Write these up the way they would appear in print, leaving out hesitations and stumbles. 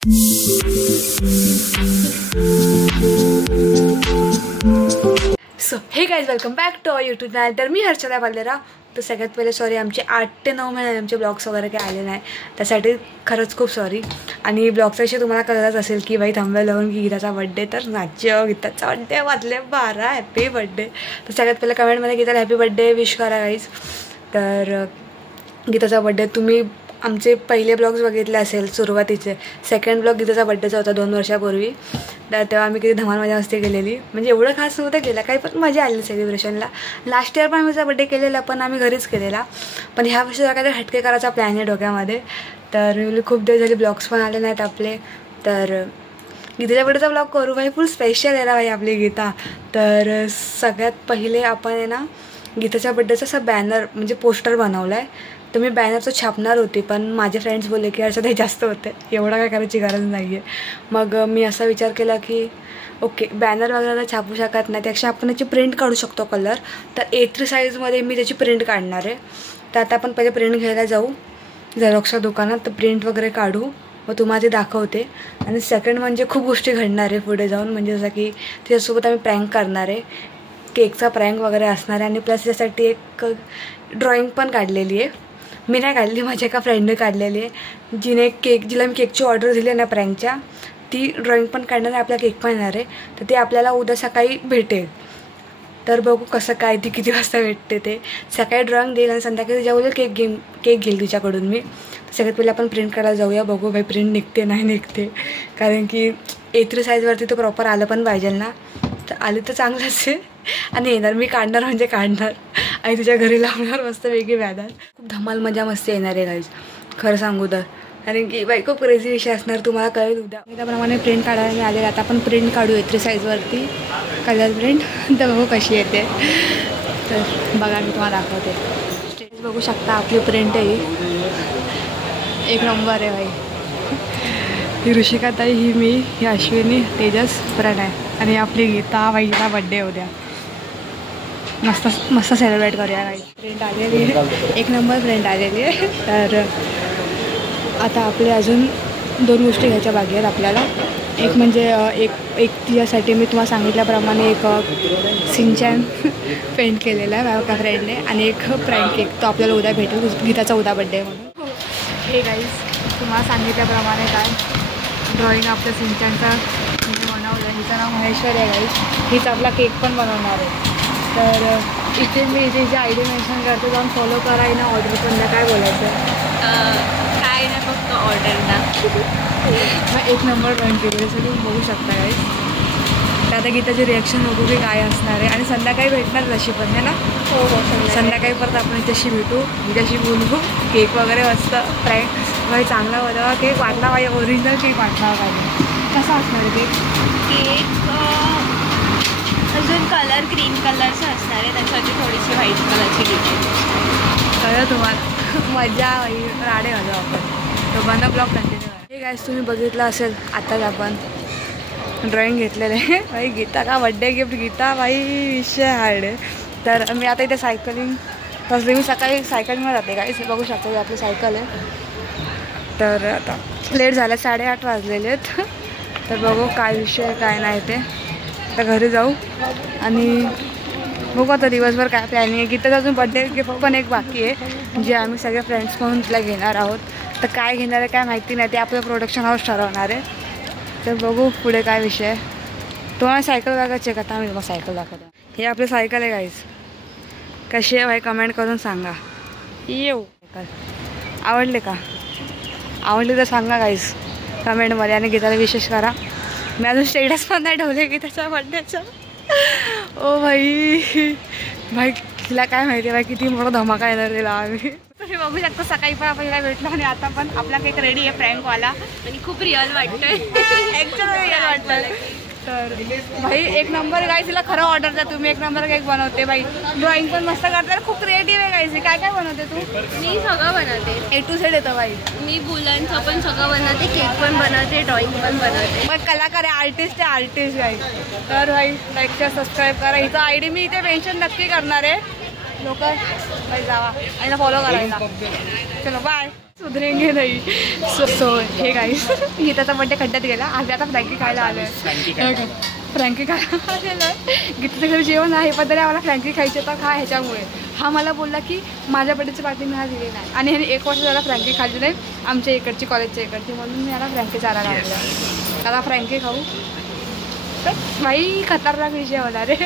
So hey guys welcome back to our YouTube channel. तर मी हर्षदा पालेरा. तर सगळ्यात पहिले सॉरी, आमचे 8 ते 9 महिने आमचे ब्लॉग्स वगैरे काही आले नाही, त्यासाठी खरंच खूप सॉरी. आणि ब्लॉगचा विषय तुम्हाला कळलंच असेल की बाई थांबायला लावून की गीताचा बड्डे. तर नाच्य गीताचा बड्डे वाजले 12. Happy birthday. तर सगळ्यात पहिले कमेंटमध्ये गीताला हॅपी बड्डे विश करा गाईज. तर गीताचा बड्डे तुम्ही आमचे पहिले ब्लॉग्स बघितले असेल सुरुवातीचे. सेकंड ब्लॉग गीताचा बड्डेचा होता 2 वर्षापूर्वी. तर तेव्हा आम्ही किती धमाल मजा मस्ती केलेली. म्हणजे एवढं खास नव्हतं केलं काही, पण मजा आली सेलिब्रेशनला. लास्ट इयर पण आम्ही तिचा बड्डे केलेला, पण आम्ही घरीच केलेला. पण ह्या वर्षी जरा काहीतरी हटके करायचा प्लॅन आहे डोक्यामध्ये. तर खूप दिवस झाले ब्लॉग्स पण आले नाहीत आपले. तर गीताच्या बड्डेचा ब्लॉग करू भाई, फुल स्पेशल आहे ना भाई आपली गीता. तर सगळ्यात पहिले आपण आहे ना गीताच्या बड्डेचा असा बॅनर म्हणजे पोस्टर बनवला आहे. तर मी बॅनर तो छापणार होती, पण माझे फ्रेंड्स बोलले की याचं ते जास्त होते, एवढा काय करायची गरज नाही आहे. मग मी असा विचार केला की ओके बॅनर वगैरे छापू शकत नाही, त्यापेक्षा आपण त्याची प्रिंट काढू शकतो कलर. तर A3 साईजमध्ये मी त्याची प्रिंट काढणार आहे. तर आता आपण पहिले प्रिंट घ्यायला जाऊ झेरॉक्सच्या दुकानात. तर प्रिंट वगैरे काढू, मग तुम्हाला ते दाखवते. आणि सेकंड म्हणजे खूप गोष्टी घडणार आहे पुढे जाऊन. म्हणजे जसं की त्याच्यासोबत आम्ही प्रँक करणार आहे, केकचा प्रँक वगैरे असणार आहे. आणि प्लस त्यासाठी एक ड्रॉइंग पण काढलेली आहे. मी नाही काढली, माझ्या एका फ्रेंडने काढलेली आहे. जिला मी केकची ऑर्डर दिली आहे ना प्रँकच्या, ती ड्रॉइंग पण काढणार आहे, आपला केक पण येणार आहे. तर ते आपल्याला उद्या सकाळी भेटेल. तर बघू कसं काय, ती किती वाजता भेटते ते. सकाळी ड्रॉइंग देईल आणि संध्याकाळी तिच्याबरोबर केक घेईल तिच्याकडून मी. तर सगळ्यात पहिले आपण प्रिंट करायला जाऊया. बघू भाई प्रिंट निघते नाही निघते, कारण की A3 साईजवरती तो प्रॉपर आलं पण पाहिजे ना. तर आली तर चांगलंच आहे. आणि येणार मी काढणार म्हणजे काढणार आणि तिच्या घरी लावणार मस्त वेगळी व्याधार. खूप धमाल मजा मस्ती येणार आहे गाईज, खरं सांगू तर. कारण की बाई खूप क्रेझी विषय असणार, तुम्हाला कळेल उद्या. त्याप्रमाणे प्रिंट काढायला मी आले. आता आपण प्रिंट काढू A3 साईजवरती कलर प्रिंट. तर बघू कशी येते. तर बघा मी तुम्हाला दाखवते. स्टेज बघू शकता आपली प्रिंट आहे, एक नंबर आहे भाई. ही ऋषिका ताई, ही मी, ही अश्विनी, तेजस, प्रणय आणि आपली गीता. बाईचा बड्डे उद्या. मस्त मस्त सेलिब्रेट करूया काही. प्रिंट आलेली आहे, एक नंबर प्रिंट आलेली आहे. तर आता आपले अजून 2 गोष्टी घ्यायच्या बाकी आहेत आपल्याला. एक म्हणजे एक तिच्यासाठी मी तुम्हाला सांगितल्याप्रमाणे एक सिंचन पेंट केलेला आहे माझ्या एका फ्रेंडने. आणि एक प्रँक केक, तो आपल्याला उद्या भेटेल, गीताचा उद्या बड्डे म्हणून. हे गाईज तुम्हाला सांगितल्याप्रमाणे काय ड्रॉइंग आपलं सिंचनचा बनवलं. हिचं नाव महेश्वर आहे गाईज. हीच आपला केक पण बनवणार आहे. तर इथे मी इथे जे आयडी मेन्शन करते, जाऊन फॉलो करा. ना ऑर्डर पण द्या. काय बोलायचं काय नाही, फक्त ऑर्डर ना. मग एक नंबर ड्रॉइंग केली तसं तुम्ही बघू शकता गाईज. तर आता गीताचे रिॲक्शन बघू की काय असणार आहे. आणि संध्याकाळी भेटणार तशी पण आहे ना. हो हो, संध्याकाळी परत आपण त्याशी भेटू, तिच्याशी बोलू. केक वगैरे मस्त फ्रँक भाई चांगला बनवा केक वाटला पाहिजे, ओरिजिनल केक वाटला पाहिजे. कसा असणार केक? केक अजून कलर ग्रीन कलरचा असणार आहे, त्याच्यावरती थोडीशी व्हाईट कलरची डिटेल. कळलं तुम्हाला? मजा भाई, राडे घालू आपण. तो बंद ब्लॉग कंटिन्यू करा. हे गाईज तुम्ही बघितलं असेल आताच आपण ड्रॉइंग घेतलेलं आहे भाई. गीता का बड्डे गिफ्ट. गीता भाई विषय हार्ड आहे. तर मी आता इथे सायकलिंग तसं मी सकाळी सायकलिंगला जाते गाईज. बघू शकतो आपली सायकल आहे. तर आता लेट झालं, 8:30 वाजलेले आहेत. तर बघू काय विषय काय नाही ते. आता घरी जाऊ आणि बघू आता दिवसभर काय प्लॅनिंग आहे. गीताचा अजून बड्डे गिफ्ट पण एक बाकी आहे, जे आम्ही सगळे फ्रेंड्स म्हणून तिला घेणार आहोत. तर काय घेणार आहे काय माहिती नाही, ते आपलं प्रोडक्शन हाऊस ठरवणार आहे. तर बघू पुढे काय विषय आहे. तुम्हाला सायकल दाखवायची आहे का? आता मी तुम्हाला सायकल दाखवते. हे आपली सायकल आहे गाईज. कशी आहे भाई कमेंट करून सांगा. येऊ आवडले का? आवडली तर सांगा गाईज कमेंटमध्ये. आणि गीताला विशेष करा. मी अजून स्टेटस पण नाही ठेवले गीताच्या बड्डेचा. ओ भाई भाई तिला काय माहिती आहे भाई किती मोठा धमाका येणार तिला आम्ही. तुम्ही बघू शकता सकाळी पण आपण तिला भेटलो आणि आता पण आपला केक रेडी आहे प्रँकवाला. आणि खूप रिअल वाटतंय, एकदम रिअल वाटतं. तर भाई एक नंबर गाईज. तिला खरं ऑर्डर द्या तुम्ही. एक नंबर केक बनवते बाई. ड्रॉइंग पण मस्त करते, खूप क्रिएटिव्ह आहे गाईज. काय काय बनवते तू? मी सगळं बनवते, A to Z येतं बाई. मी बुलांचं पण सगळं बनवते, केक पण बनवते, ड्रॉइंग पण बनवते. मग कलाकार आहे, आर्टिस्ट आहे, आर्टिस्ट गाईज. तर भाई लाईक शेअर सबस्क्राईब करा. हिचा आयडी मी इथे मेन्शन नक्की करणार आहे. लोक भाई जावा आणि फॉलो करायला. चलो बाय. सुधरेंगे नाही. सो हे गाईस गीताचा बड्डे खड्ड्यात गेला. आम्ही आता फ्रँकी खायला आलोय. फ्रँकी खायला आलेलो आहे. गीताच्या घरी जेवण आहे पण तरी आम्हाला फ्रँकी खायची तर खा. ह्याच्यामुळे हा मला बोलला की माझ्या बड्डेची पार्टी मी हा दिली नाही आणि ह्याने 1 वर्ष झाला फ्रँकी खाल्ली नाही आमच्या इकडची कॉलेजच्या इकडची म्हणून मी याला फ्रँकी चारायला आणलं. त्याला फ्रँकी खाऊ तर भाई खतरनाक विषय होणार रे.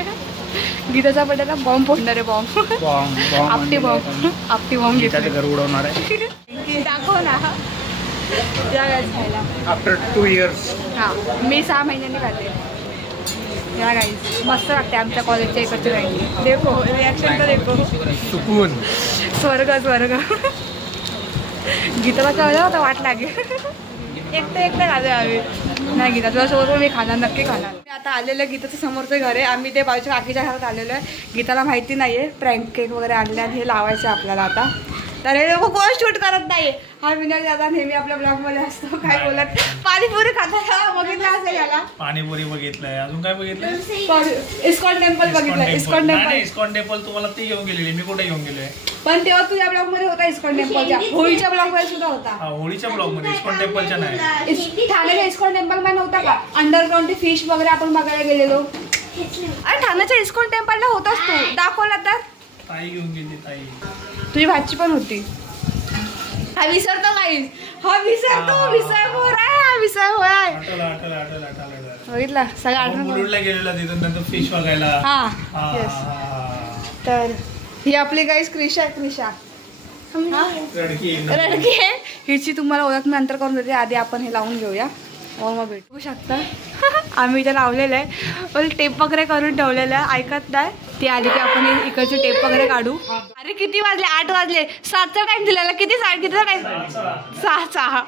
गीताचा बड्डेला बॉम्ब फोडणार आहे. बॉम्ब आपटी बॉम्ब गीताचं घर उडवणार आहे. दाखव ना खायला आफ्टर 2 years. हां मी 6 महिन्यांनी खाते. या गाईज मस्त वाटते आमच्या कॉलेजच्या इकडची फ्रँकी. देखो रिॲक्शन तर देखो. सुकून स्वर्ग गीताला होता वाट लागेल. एकटं खाते आम्ही. नाही गीता तुझ्यासोबत मी खाणार नक्की खाणार. मी आता आलेलं आहे गीताचं समोरचं घर आहे. आम्ही ते बाजूच्या काकीच्या घरात आलेलो आहे. गीताला माहिती नाही आहे प्रँक केक वगैरे आणले आणि हे लावायचं आहे आपल्याला आता. तर हे लोक कोण शूट करत नाही. हा विनय दादा नेहमी आपल्या ब्लॉगमध्ये असतो. काय बोलत पाणीपुरी खाता बघितलं असेल याला. पाणीपुरी बघितलंय. अजून काय बघितलंय? इस्कॉन टेम्पल बघितलं. इस्कॉन टेम्पल तुम्हाला ती घेऊन गेलेली. मी कुठे घेऊन गेलोय? पण तेव्हा तुझ्या ब्लॉग मध्ये होता इस्कॉन टेम्पलच्या. होळीच्या ब्लॉग मध्ये सुद्धा होता. होळीच्या ब्लॉग मध्ये इस्कॉन टेम्पलच्या नाही. ठाण्याच्या इस्कॉन टेम्पल मध्ये नव्हता का? अंडरग्राऊंड ते फिश वगैरे आपण बघायला गेलेलो. अरे ठाण्याच्या इस्कॉन टेम्पलला होताच तू. दाखवला तर ताई घेऊन गेली. ताई तुझी भाची पण होती. हा विसरतो गाईस. हा विसरतो. विसरखोर आहे हा. विसरखोर आहे. बघितला सगळं आठवण. मुलुंडला गेलेला तिथून नंतर फिश बघायला. हा येस. तर ही आपली गाईस क्रिशा. रडकी आहे. हिची तुम्हाला ओळख मी नंतर करून देते. आधी आपण हे लावून घेऊया. मग भेटू शकता. आम्ही इथे लावलेलं आहे पण टेप वगैरे करून ठेवलेलं आहे. ऐकत नाही. ती आली की आपण इकडची टेप वगैरे काढू. अरे किती वाजले? 8 वाजले. 7चा टाइम दिलेला. कितीचा टाइम? 6.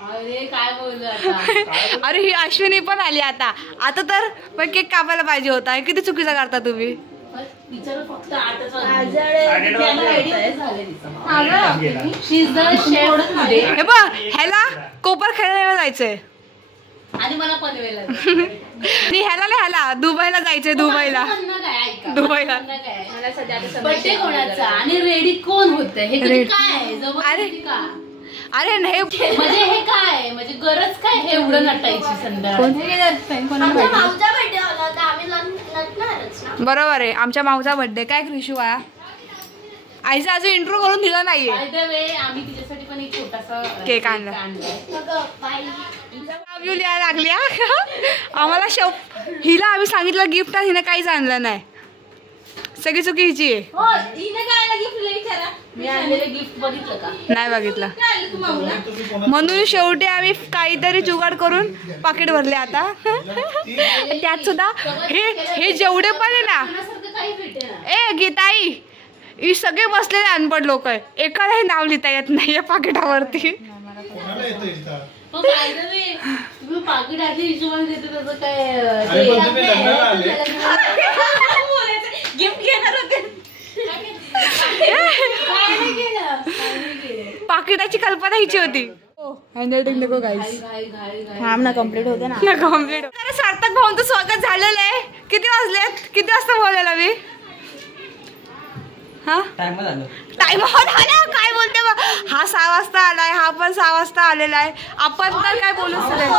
अरे ही अश्विनी पण आली आता तर पण केक कापायला पाहिजे होता. किती चुकीचा करता तुम्ही. हे बघ ह्याला कोपर खेळायला जायचंय आणि मला पनवेलला ह्याला दुबईला जायचंय. दुबईला बर्थडे कोणाचा आणि रेडी कोण होत हे काय? अरे नाही म्हणजे हे काय म्हणजे गरज काय एवढं नटायची संध्याकाळी. बरोबर आहे. आमच्या माऊचा बर्थडे. काय क्रिशू आहे आईचा अजून इंट्रो करून दिला नाहीये. आम्ही तिच्यासाठी पण एक छोटासा केक आणला. लागली आम्हाला हिला आम्ही सांगितलं गिफ्ट हिने काहीच आणलं नाही. सगळी चुकी हिची आहे. नाही बघितलं म्हणून शेवटी आम्ही काहीतरी जुगाड करून पाकिट भरले. आता त्यात सुद्धा हे जेवढे पण आहे ना ए गीताई ही सगळे बसलेले अनपढ लोक आहे. एकालाही नाव लिहिता येत नाहीये पाकिटावरती. पाकिट आधी हिशोबाने देते त्याचं काय गिफ्ट घेणार होते. पाकिटाची कल्पना हिची होती. हँडरायटिंग नको गाईस. ना कम्प्लीट होते ना कम्प्लीट. सार्थक भाऊंचं स्वागत झालेलं आहे. किती वाजलेत? किती वाजता बोलायला मी? हा टाइम झाला. काय बोलते हा 6 वाजता आलाय. हा पण 6 वाजता आलेला आहे. आपण तर काय बोलूच नाही.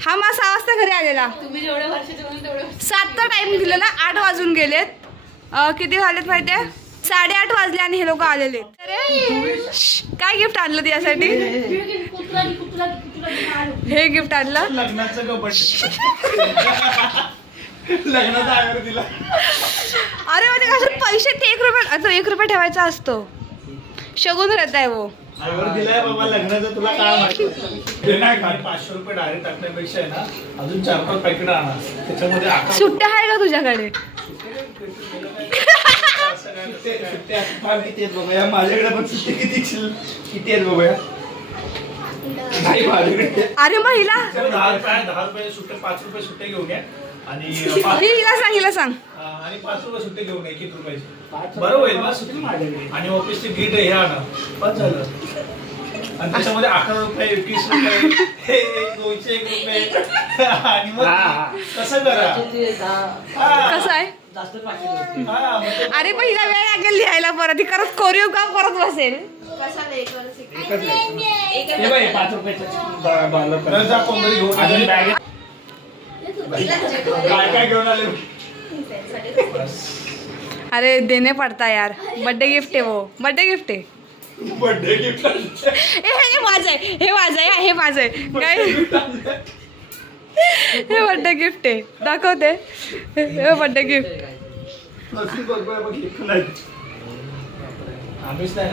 हा मग 6 वाजता घरी आलेला. तुम्ही जेवढे वर्ष तेवढे 7चा टाइम दिलेला. 8 वाजून गेलेत. किती झालेत माहितीये? 8:30 वाजले आणि हे लोक आलेले. काय गिफ्ट आणलं त्यासाठी? हे गिफ्ट आणलं लग्नाचा दिला. अरे म्हणजे कसं पैसे ते 1 रुपये. आता 1 रुपये ठेवायचा असतो. शगुन रहता है वो. दिलाय बाबा लग्नाचं. तुला काय माहिती नाही का? 500 रुपये डायरेक्ट टाकण्यापेक्षा आहे ना अजून 4-5 पॅकेट आणा. त्याच्यामध्ये सुट्ट्या आहे का तुझ्याकडे? किती आहेत बघूया. माझ्याकडे पण सुट्टे किती आहेत बघूया. नाही माझ्याकडे. अरे मग हिला 10 रुपये सुट्टे 5 रुपये सुट्टे घेऊन या आणि हिला सांग आणि 5 रुपये सुट्टे घेऊन या. 1 रुपयाचे बरं होईल ना. आणि ऑफिसचे गीट हे आणा. बस झालं. आणि त्याच्यामध्ये 11 रुपये 21 रुपये 201 रुपये आणि मग कसं करा. कसं आहे? अरे पण हिला वेळ लागेल लिहायला. परत ही करत कोरिओ काम करत बसेल. 5 रुपयाचं अजून बॅग काय घेऊन आले. अरे देने पड़ता यार, बर्थडे गिफ्ट है वो, बर्थडे गिफ्ट है. बर्थडे गिफ्ट हे माझं आहे, हे माझं आहे, हे माझं आहे काय. हे बर्थडे गिफ्ट आहे, दाखवते. हे बर्थडे गिफ्ट. आम्हीच नाही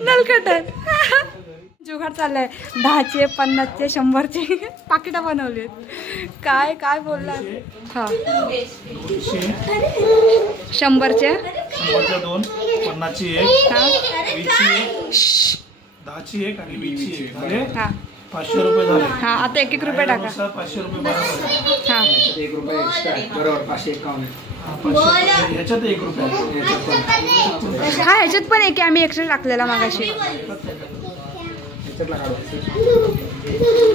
नलकटर जुगाड चाललाय. 10चे 50चे 100चे पाकिटा बनवलेत. काय काय बोलला. हा 100चे 2, 50ची 1, 20ची 1, 10ची 1 आणि 20ची 1 झाले. हा 500 रुपये झाले. हा आता 1 रुपये टाका. 500 रुपये बरोबर. हा 1 रुपया एक्स्ट्रा बरोबर 551. याच्यात 1 रुपया. हा ह्याच्यात पण एक आम्ही एक्स्ट्रा टाकलेला मागाशी.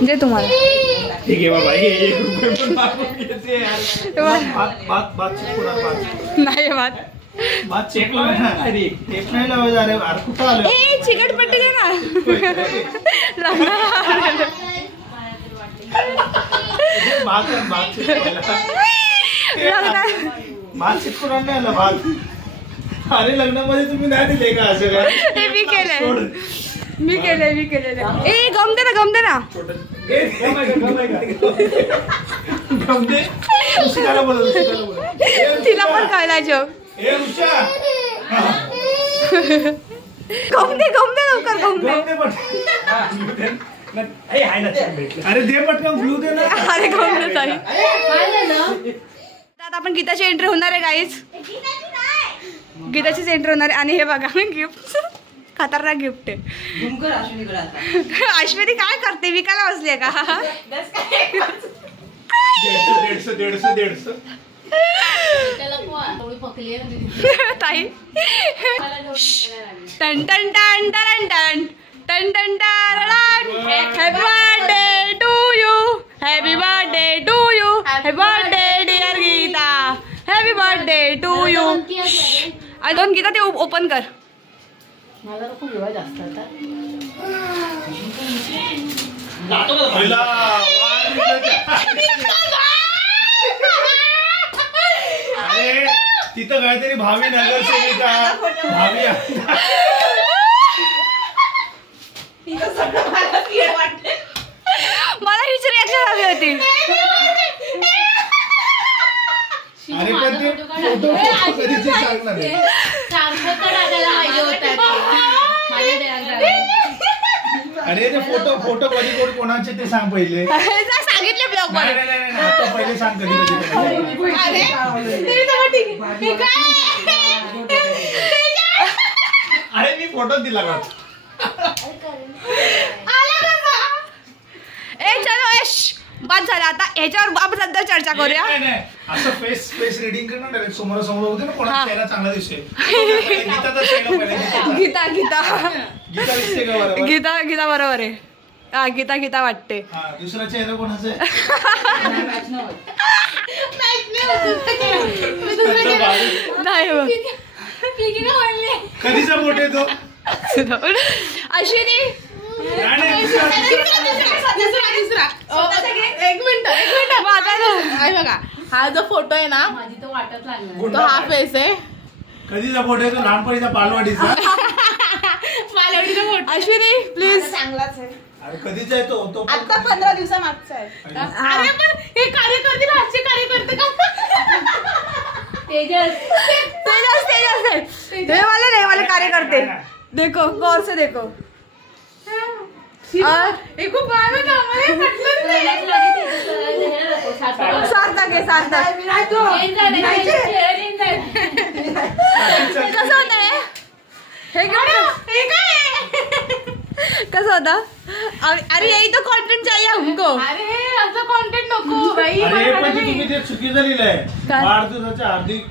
जे तुम्हाला ठीक आहे बाबा, 1 रुपये पण मागून घेते यार. भात नाही भात चेक लावा. अरे टेप नाही लावायचं. अरे कुठं आलं. चिकटपट्टी दे ना. भात चिटकून नाही आलं भात. अरे लग्नामध्ये तुम्ही नाही दिले का असं काय. हे मी केलेलं. ए गम दे ना, गम दे ना. तिला पण कळला जोक. गम दे लवकर, गम दे. अरे दे पटकन फ्लू दे ना. अरे गम दे ताई. आता आपण गीताची एंट्री होणार आहे गाईज. गीताचीच एंट्री होणार आहे. आणि हे बघा गिफ्ट, खतरनाक गिफ्ट आहे. अश्विनी काय करते, विकायला बसली का. 150 ताई टन टन टन टन टन टन टन टन. Happy birthday to you, happy birthday to you, happy birthday dear Geeta, happy birthday to you. दोन गीता ते ओपन कर. मला खूप जास्त होता. अरे तिथं काहीतरी भावी नगरसेविका भावी मला हिची रिॲक्शन हवी होती. अरे पण ते कधीच सांगणार नाही. अरे ते फोटो कधी कोणाचे ते सांग पहिले. सांगितले ब्लॉग मध्ये. नाही आता पहिले सांग कधी. अरे मी फोटो दिला का. ए चलो यश बाद झाला. आता ह्याच्यावर आपण सध्या चर्चा करूया. असं फेस रिडिंग करणार समोरासमोर होते ना. कोणाचा चेहरा चांगला दिसतोय. गीता दिसते का बरोबर. गीता बरोबर आहे. हा गीता वाटते. दुसरा चेहरा कोणाचा आहे. नाही कधीचा फोटो आहे तो. अश्विनी एक मिनिट बघा. हा जो फोटो आहे ना, माझी तो वाटत लागला. तो हा फेस आहे. कधीचा फोटो आहे तो. लहानपणीचा बालवाडीचा. बालवाडीचा फोटो. अश्विनी प्लीज. चांगलाच आहे. अरे कधीचा आहे तो. आता 15 दिवसामागचा आहे. अरे पण हे कार्यकर्ते राजचे कार्यकर्ते का. तेजस वाले कार्यकर्ते. देखो गौर से देखो. सार्थक कसं होत आहे हे. कसं होता. अरे यही तो कंटेंट चाहिए हमको. अरे असं कंटेंट नको भाई. अरे पण तुम्ही ते चुकीचं लिहिलंय. वाढदिवसाच्या हार्दिक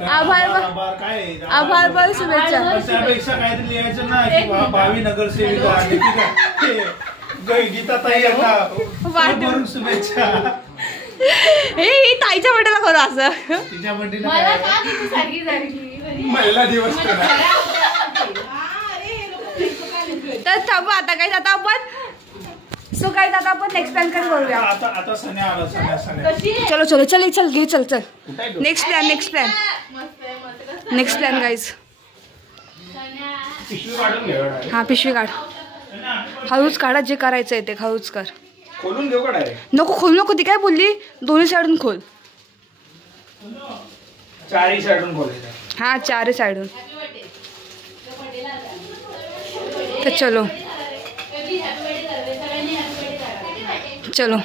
आभार काय आभार शुभेच्छा. त्यापेक्षा काहीतरी लिहायचं ना की भावी नगरसेविका गीता ताई यांना भरून शुभेच्छा. हे ताईच्या बर्थडेला करू असं. तिच्या बर्थडेला मला का किती सारखी सारखी महिला दिवस करा. तर थांबू आता काय आता आपण आता आपण नेक्स्ट प्लॅन काय करूया. आता सण्या आला सण्या. चलो चलो चल चल घे चल चल नेक्स्ट प्लॅन गाईज. पिशवी काढून घे. हा पिशवी काढ. हळूच काढा जे करायचंय ते हळूच कर. खोलून घेऊ का डायरेक्ट. नको खोल नको ती काय बोलली दोन्ही साईडून खोल. चारही साईडून खोलायचं. हा चारही साईडून. तर चलो चलो.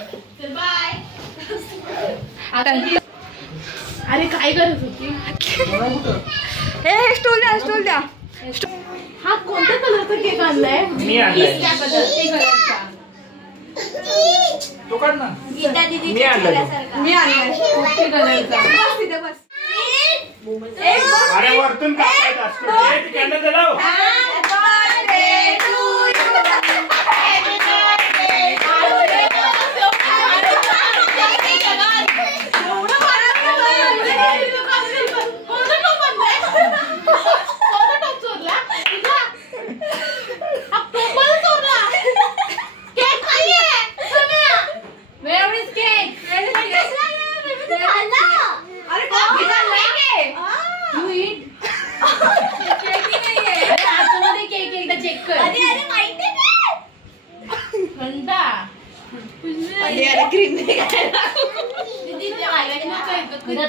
अरे काय करत होती. हे स्टूल द्या. हा कोणत्या कलरचा केक आणलाय. मी आणलाय. तो काढ ना. मी आणलाय. बस. अरे वरतून कापायचं असतं. कॅन्डल लाव.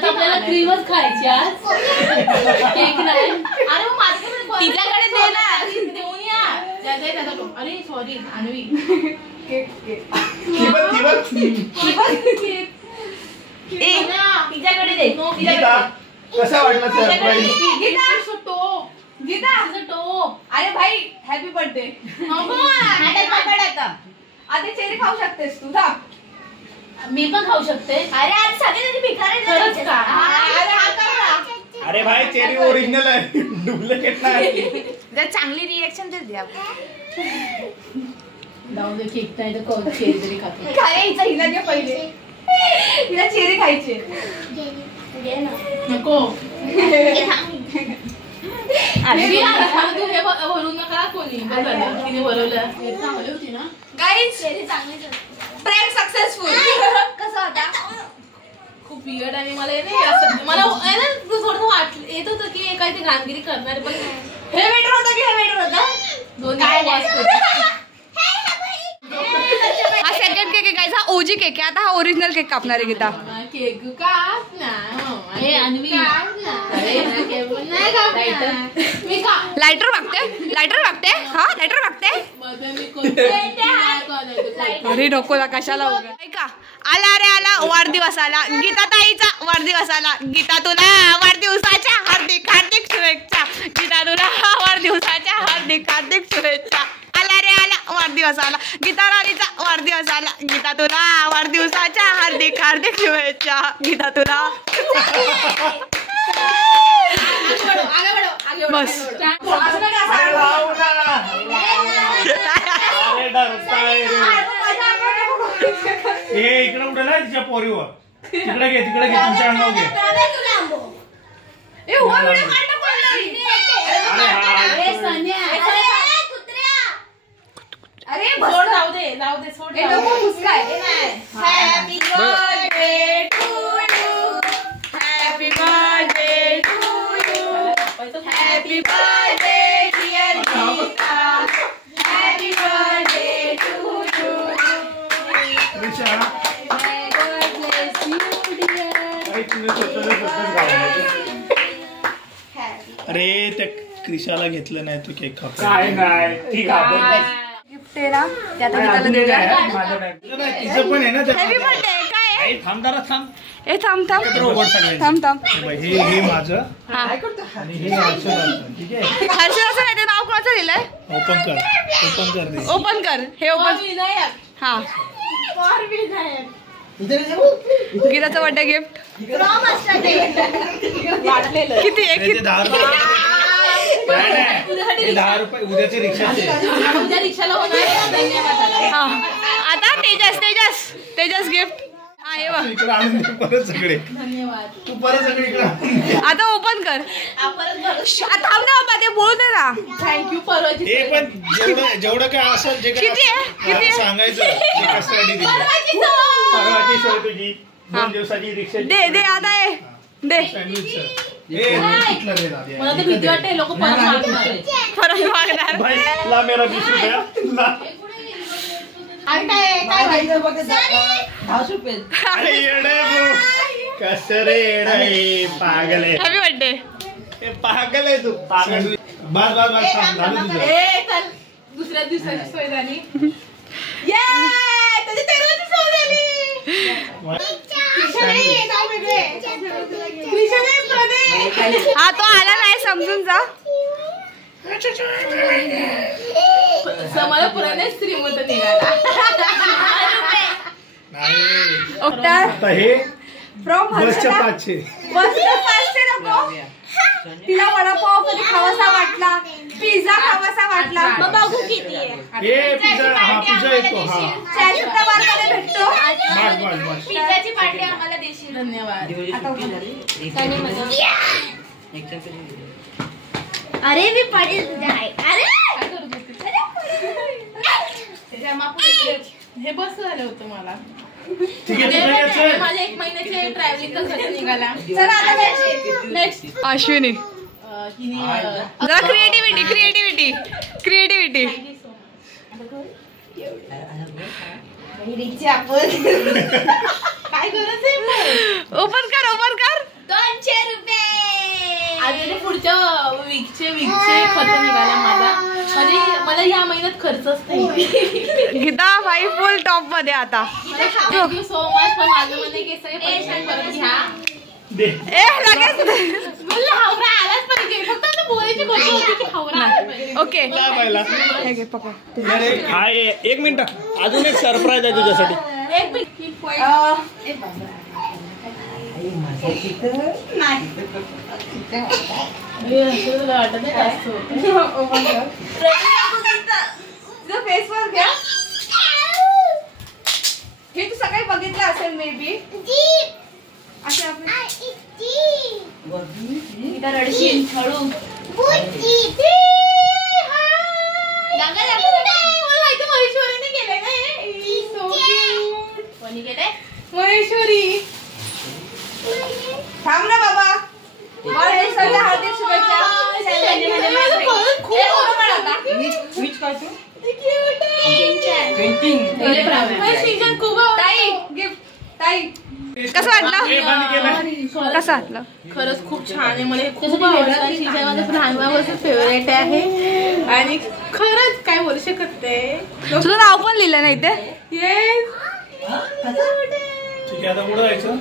आपल्याला क्रीमच खायची आज. केक नाही. अरे तिच्याकडे दे ना. देऊन या. अरे सॉरी अन्वी. तिच्याकडे दे. कसा वाटला सरप्राईज. गीता अरे भाई हॅपी बर्थडे. आता चेरी खाऊ शकतेस तू. मी पण खाऊ शकते. अरे आज सगळे भिकारी. अरे भाई चेरी ओरिजिनल आहे डुप्लिकेट नाही. जर चांगली रिएक्शन तर द्या. जाऊ दे केक नाही तर चेरी तरी खातो. काय हिला घे पहिले. हिला चेरी खायची. नको. तू हे भरून नका कोणी. तिने भरवलं. चांगली होती ना गाईज. Prank successful. कसा होता. खूप बियड आणि मला मला थोडं वाटलं येत होतं की काय ते गांधीगिरी करणार पण हे बेटर होतं की हे बेटर होतं. दोन्ही. हा सेकंड केक आहे गाईज. हा ओजी केक आहे. आता हा ओरिजिनल केक कापणार आहे गीता. केक काप ना. हे अन्वी लायटर मागते. हा लायटर मागते. अरे नको ना कशाला. ऐका आला रे आला वाढदिवस आला. गीता ताईचा वाढदिवस आला. गीता तुला वाढदिवसाच्या हार्दिक हार्दिक शुभेच्छा. गीता तुला वाढदिवसाच्या हार्दिक हार्दिक शुभेच्छा. आला रे आला वाढदिवस आला. गीता राणीचा वाढदिवस आला. गीता तुला वाढदिवसाच्या हार्दिक हार्दिक शुभेच्छा. गीता तुला बस. हे इकडे उठे ना तिच्या पोरीवर. तिकडे घे तुमच्या अंगावर घे. अरे जाऊ दे सोड. Happy birthday to you. Happy birthday to you. Happy birthday dear Geeta. Happy birthday to you. अरे त्या क्रिशाला घेतलं नाही तू केक खाप. काय नाही ठीक आहे. गिफ्ट आहे ना ते आता गीताला देऊया. तिचं पण आहे ना. हॅपी बर्थडे काय. थांब जरा थांब. ए थांब हे माझं आणि हे हर्षदाचं. ठीक आहे. हर्षदाचं नाही ते नाव कोणाचं दिलंय. ओपन कर. हे ओपन. हा गीताचं बर्थडे गिफ्ट. किती आहे. किती 10 रुपये उद्याचे रिक्षाचे. रिक्षाला होणार. हा आता तेजस गिफ्ट. हा हे बघ इकडे आणून दे परत सगळे. धन्यवाद. तू परत सगळे इकडे आणून दे. आता ओपन कर. थांब ना बाबा ते बोलू दे ना. थँक्यू परवाची हे पण जेवढं काय असेल जे काय किती आहे? सांगायचं ते कशासाठी दिलं. परवाची सोय तुझी 2 दिवसाची रिक्षा दे आता ये दे. मला तर भीती वाटते लोक परत मागणार. परत मागणार. भाई ला मेरा 20 रुपया ला. अरे येडे कसं रे येडे पागल आहे. Happy birthday. हे पागल आहे तू पागल. बस बस बस थांब, झालं तुझं. चल दुसऱ्या दिवसाची सोय झाली. त्याची तेरवाची सोय झाली. हा तो आला नाही समजून जा. मला पुराने श्रीमंत निघाला. नाही ओक्टर आता हे फ्रॉम बसच्या हर्षदा. 500. बसच्या 500 नको. तिला वडापाव कधी खावासा वाटला, पिझ्झा खावासा वाटला. मग बघू किती आहे. हे पिझ्झा हा पिझ्झा येतो हा 40 मध्ये भेटतो. बस बस बस. पिझ्झाची पार्टी आम्हाला देशील. धन्यवाद. अरे मी पडेल तुझ्या आहे. अरे हे बस झालं होतं मला. ठीक आहे तुझं याचं. माझ्या 1 महिन्याचे ट्रॅव्हलिंगचा खर्च निघाला. चला आता नेक्स्ट अश्विनी. जरा क्रिएटिव्हिटी. काय गरज आहे. ओपन कर. 200 रुपये. आणि पुढच्या वीकचे खर्च निघाला माझा. म्हणजे मला या महिन्यात खर्चच नाही. गीता भाई फुल टॉप मध्ये आता. Thank you so much. पण माझं म्हणणं की सगळे पैसे परत घ्या. दे. ए लगेच मला हावरा आलाच पाहिजे. फक्त आता बोलायची गोष्ट होती की हावरा आला पाहिजे. ओके. ला बायला. हे घे पकड. हा 1 मिनिट अजून एक सरप्राईज आहे तुझ्यासाठी. एक मिनिट. वाटत नाही जास्त होतं. तुझं फेसवर घ्या. हे तू सकाळी बघितलं असेल मे बी. असे आपले इथं रडशील हळू. महेश्वरीने केलंय ना हे. कोणी केलंय. महेश्वरी. थांब ना बाबा. वाढदिवसाच्या हार्दिक शुभेच्छा. कसं वाटलं? खरंच खूप छान आहे. मला खूप आवडलं. शिजा माझं लहानपणापासून फेवरेट आहे. आणि खरंच काय बोलू शकत नाही. तुझं नाव पण लिहिलं नाही ते. येस. ठीक आहे आता पुढे जायचं.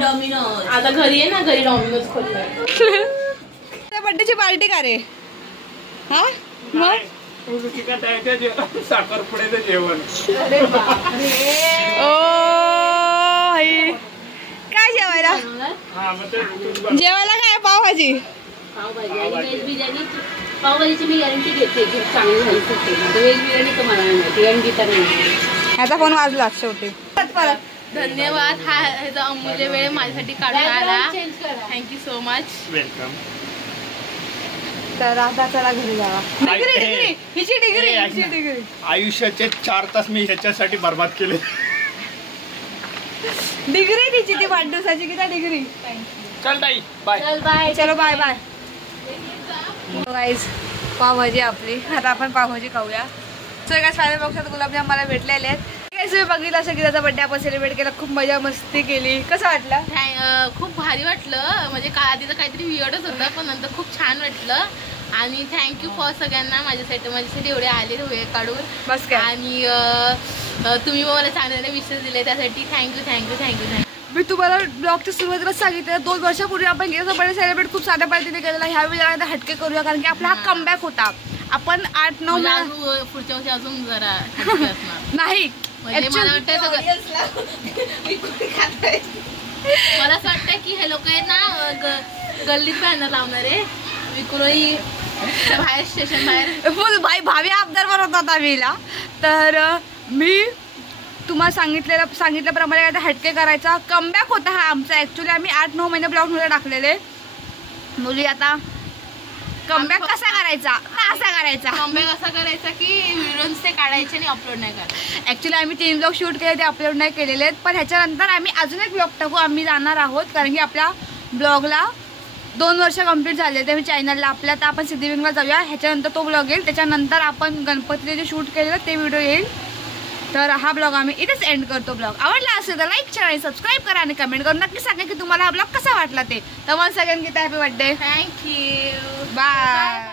डॉमिनोज. आता घरी आहे ना. घरी डॉमिनोज खोललं. त्या बर्थडेची पार्टी का रे. हा मग साखरपुड्याचं जेवण. ओ काय जेवायला. जेवायला काय पावभाजी. पावभाजी आणि व्हेज बिर्याणी. पावभाजीची मी गॅरंटी घेते खूप चांगली झाली शकते. व्हेज बिर्याणी तर मला नाही माहिती आणि गीता नाही. ह्याचा फोन वाजला शेवटी. परत धन्यवाद. हा ह्याचा अमूल्य वेळ माझ्यासाठी काढून आला. Thank you so much. वेलकम. तर आता चला घरी जावा. डिग्री. आयुष्याचे 4 तास मी ह्याच्यासाठी बर्बाद केले. डिग्री तिची ती वाढदिवसाची की डिग्री. चल ताई बाय. चलो बाय. गाईज पावभाजी आपली. आता आपण पावभाजी खाऊया. सो काय साध्या बॉक्सात गुलाबजाम मला भेटलेले आहेत. तुम्ही बघितलं असं की त्याचा बर्थडे आपण सेलिब्रेट केला. खूप मजा मस्ती केली. कसं वाटलं. खूप भारी वाटलं. म्हणजे आधी तर काहीतरी वियर्डच होतं पण नंतर खूप छान वाटलं. आणि थँक्यू फॉर सगळ्यांना माझ्यासाठी एवढे आले वेळ काढून. बस काय. आणि तुम्ही मला चांगले विशेष दिले त्यासाठी थँक्यू. मी तुम्हाला ब्लॉगच्या सुरुवातीला सांगितलं 2 वर्षापूर्वी आपण गेला बर्थडे सेलिब्रेट खूप साध्या पद्धतीने केलेला. ह्यावेळी जरा हटके करूया कारण की आपला हा कमबॅक होता. आपण 8-9 पुढच्या वर्षी अजून जरा नाही. म्हणजे मला वाटतं मला असं वाटतं की हे लोक आहेत ना गल्लीत बॅनर लावणार आहे. विक्रोळी बाहेर स्टेशन बाहेर फुल भाई भावी आमदार बनवत होता मीला. तर मी तुम्हाला सांगितल्याप्रमाणे आता हटके करायचा कमबॅक होता हा आमचा. ॲक्च्युली आम्ही 8-9 महिने ब्लॉग मध्ये टाकलेले. मुली आता कमबॅक कसा करायचा कमबॅक असा करायचा की व्हिडिओज ते काढायचे आणि अपलोड नाही करायचे. ॲक्च्युली आम्ही 3 ब्लॉग शूट केले, ते अपलोड नाही केलेले आहेत. पण ह्याच्यानंतर आम्ही अजून एक ब्लॉग टाकू. आम्ही जाणार आहोत कारण की आपल्या ब्लॉगला 2 वर्ष कंप्लीट झाले ते चॅनलला आपल्या. तर आपण सिद्धिविनायकला जाऊया. ह्याच्यानंतर तो ब्लॉग येईल. त्याच्यानंतर आपण गणपतीचे जे शूट केलेलं ते व्हिडिओ येईल. तर हा ब्लॉग आम्ही इथेच एंड करतो. ब्लॉग आवडला असेल तर लाईक करा आणि सबस्क्राईब करा आणि कमेंट करून नक्की सांगा की तुम्हाला हा ब्लॉग कसा वाटला ते. तर मग सगळ्यांनी हॅपी बर्थडे. थँक्यू. बाय.